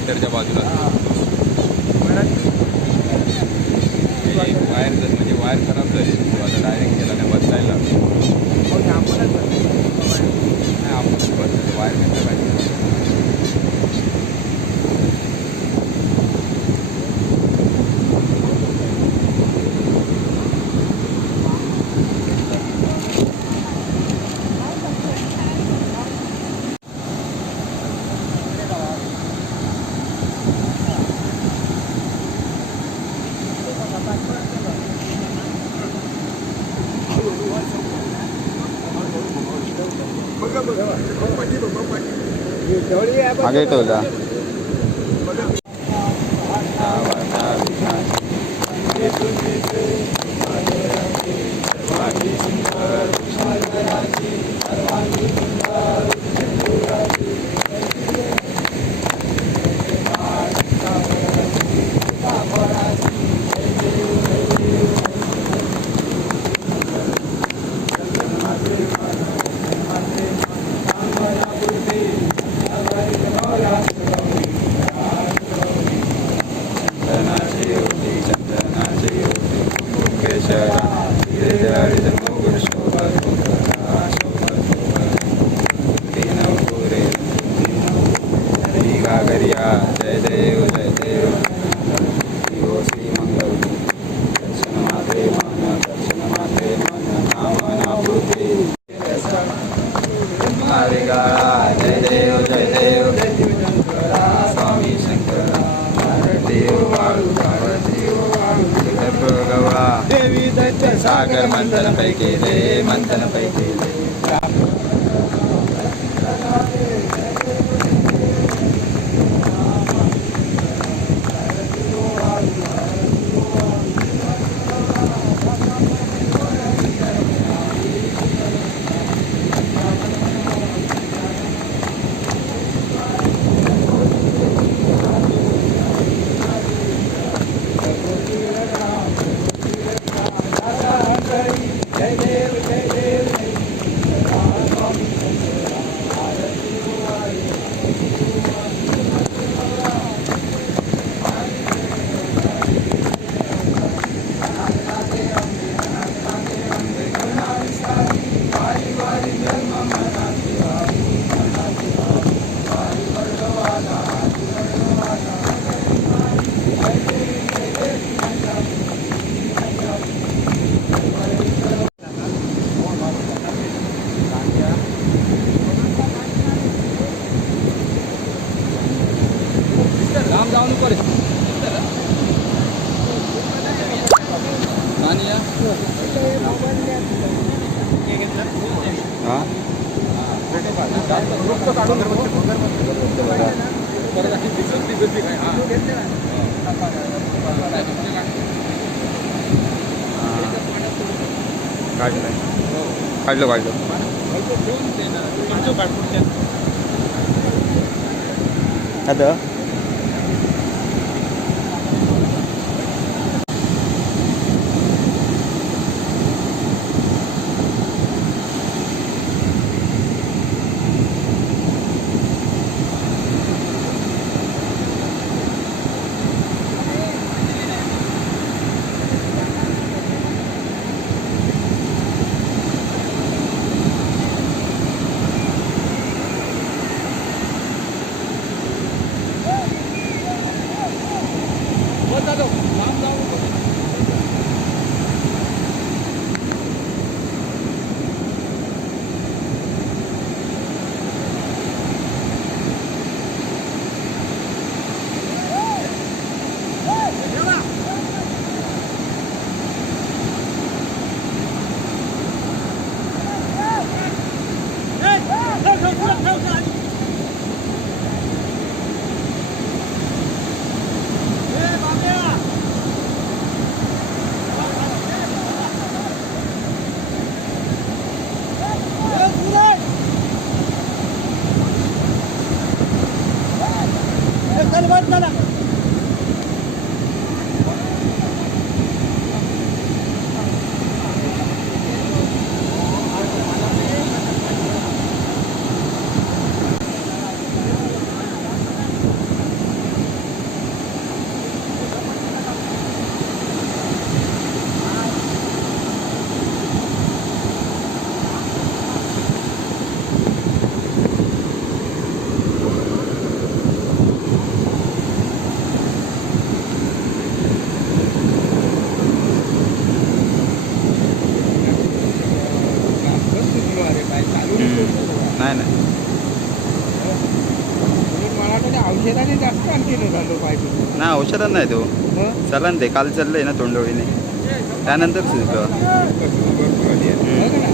मीटरच्या बाजूला वायर म्हणजे वायर खराब झाली तो आता डायरेक्ट केला नाही बदलायला नाही आपणच बदलायचं वायर घेतलं पाहिजे आगे ठेवला जय देव श्री मंगल दर्शन मात्रे कामना पूर्ती जय देव स्वामी शंकरा गौरा देवी दैत्य सागर मंथन पैकी काढलं आता नाही नाही मला वाटतं औषधाने जास्त आणखी झालो पाहिजे नाही औषधात नाही तो चला ना ते काल चाललंय ना तोंडवळीने त्यानंतर शिजलो भरपूर आली आहे